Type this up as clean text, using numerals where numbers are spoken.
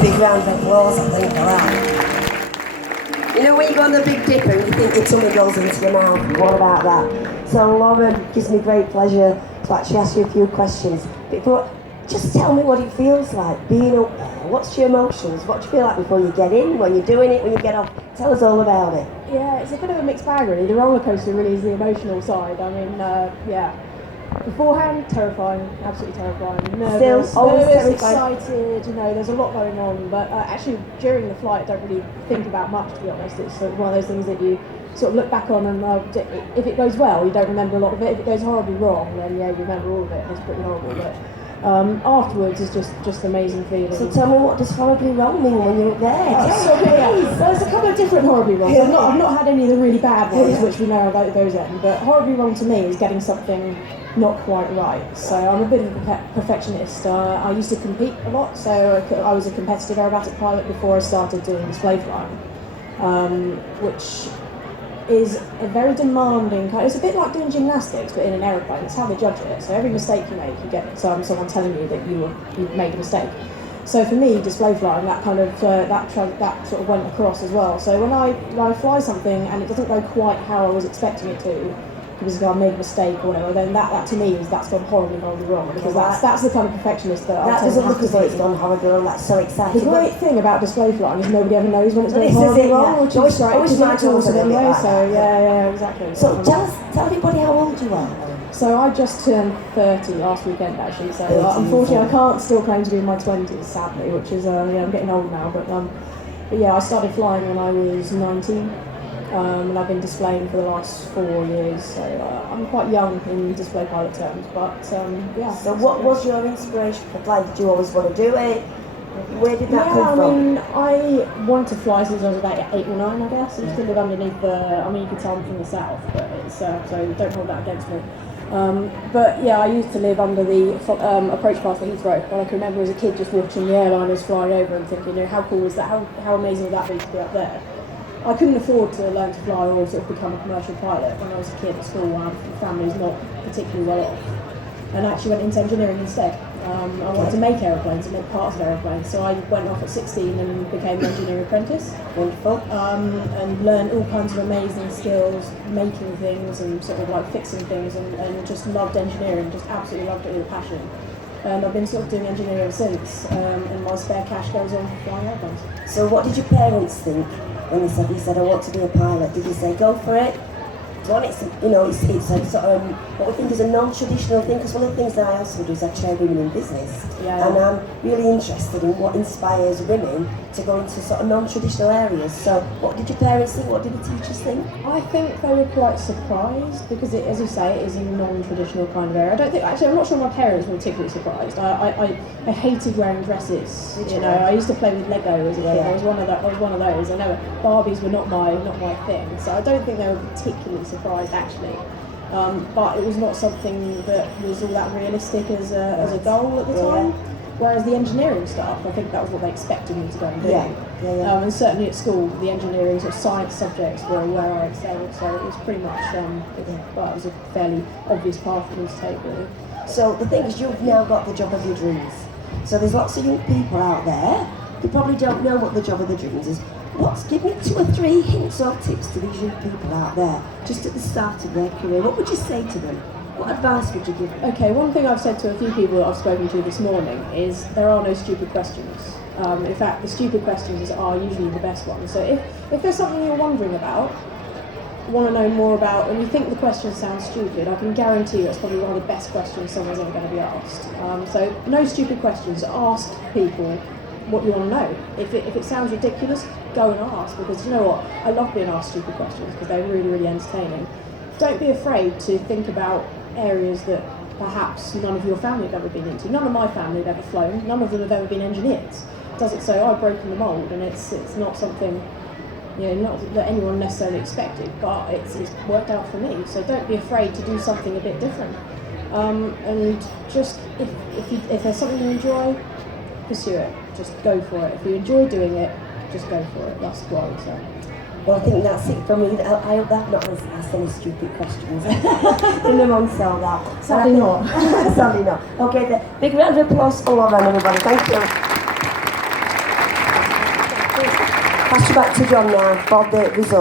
Big round of applause, I think, for that. You know when you go on the Big Dipper and you think your tummy goes into your mouth? What about that? So Lauren, it gives me great pleasure to actually ask you a few questions. But just tell me what it feels like being up there. What's your emotions? What do you feel like before you get in, when you're doing it, when you get off? Tell us all about it. Yeah, it's a bit of a mixed bag really. The roller coaster really is the emotional side. I mean, yeah. Beforehand, terrifying, absolutely terrifying. Nervous, excited, you know, there's a lot going on. But actually, during the flight, I don't really think about much, to be honest. It's sort of one of those things that you sort of look back on and if it goes well, you don't remember a lot of it. If it goes horribly wrong, then yeah, you remember all of it, and it's pretty horrible. But afterwards is just amazing feeling. So tell me, what does horribly wrong mean when you're there? There's a couple of different horribly wrongs. I've not had any of the really bad ones, which we know about those end. But horribly wrong to me is getting something not quite right. So I'm a bit of a perfectionist. I used to compete a lot, so I was a competitive aerobatic pilot before I started doing display flying, which is a very demanding kind. It's a bit like doing gymnastics, but in an aeroplane. It's how they judge it. So every mistake you make, you get someone telling you that you've made a mistake. So for me, display flying, that kind of that sort of went across as well. So when I fly something and it doesn't go quite how I was expecting it to, because I made a mistake or whatever, then that to me that's gone horribly wrong, because that's the kind of perfectionist that that doesn't look as though it's gone horribly wrong. That's so exciting. The great thing about display flying is nobody ever knows when it's going horribly wrong, which is great because it's awesome anyway. So yeah, exactly. So tell everybody how old you are. So I just turned 30 last weekend actually. So unfortunately I can't still claim to be in my 20s, sadly, which is I'm getting old now. But yeah, I started flying when I was 19. And I've been displaying for the last 4 years, so I'm quite young in display pilot terms, but yeah. So what was your inspiration for flying? Did you always want to do it? Where did that come from? I mean, I wanted to fly since I was about 8 or 9, I guess. I used to live underneath you can tell I'm from the south, but it's, so don't hold that against me. But yeah, I used to live under the approach path for Heathrow, and I can remember as a kid just watching the airliners flying over and thinking, how cool is that? How amazing would that be to be up there? I couldn't afford to learn to fly or sort of become a commercial pilot when I was a kid at school. My family's not particularly well off, and I actually went into engineering instead. I wanted to make aeroplanes and make parts of aeroplanes, so I went off at 16 and became an engineering apprentice. Wonderful. And learned all kinds of amazing skills, making things and sort of like fixing things, and just loved engineering, just absolutely loved it with a passion. And I've been sort of doing engineering since, and my spare cash goes on for flying airplanes. So what did your parents think when you said I want to be a pilot? Did you say go for it? It's a sort of what we think is a non-traditional thing, because one of the things that I also do is I train women in business, and I'm really interested in what inspires women to go into sort of non-traditional areas. So what did your parents think? What did the teachers think? I think they were quite surprised, because it, as you say, it is a non-traditional kind of area. I'm not sure my parents were particularly surprised. I hated wearing dresses. I used to play with Lego as a kid. I was one of those. I know Barbies were not my thing, so I don't think they were particularly surprised actually. But it was not something that was all that realistic as a goal at the time. Whereas the engineering stuff, I think that was what they expected me to go and do. And certainly at school, the engineering sort of science subjects were where I excelled, so it was pretty much, it was a fairly obvious path for me to take, really. So the thing is, you've now got the job of your dreams. So there's lots of young people out there who probably don't know what the job of their dreams is. Give me 2 or 3 hints or tips to these young people out there, just at the start of their career. What would you say to them? What advice would you give them? Okay, one thing I've said to a few people that I've spoken to this morning is there are no stupid questions. In fact, the stupid questions are usually the best ones. So if there's something you're wondering about, want to know more about, and you think the question sounds stupid, I can guarantee you it's probably one of the best questions someone's ever going to be asked. So no stupid questions. Ask people what you want to know. If it sounds ridiculous, go and ask, because you know what? I love being asked stupid questions because they're really, really entertaining. Don't be afraid to think about areas that perhaps none of your family have ever been into. None of my family have ever flown. None of them have ever been engineers. Does it so? I've broken the mould, and it's not something, not that anyone necessarily expected, but it's worked out for me. So don't be afraid to do something a bit different. And just if there's something you enjoy, pursue it. Just go for it. If you enjoy doing it, just go for it. That's what I would say. Well, I think that's it from me. I hope that not asked any stupid questions in amongst all that. Sadly not. Sadly not. Okay, big round of applause for Lauren, everybody. Thank you. Pass you back to John now for the result.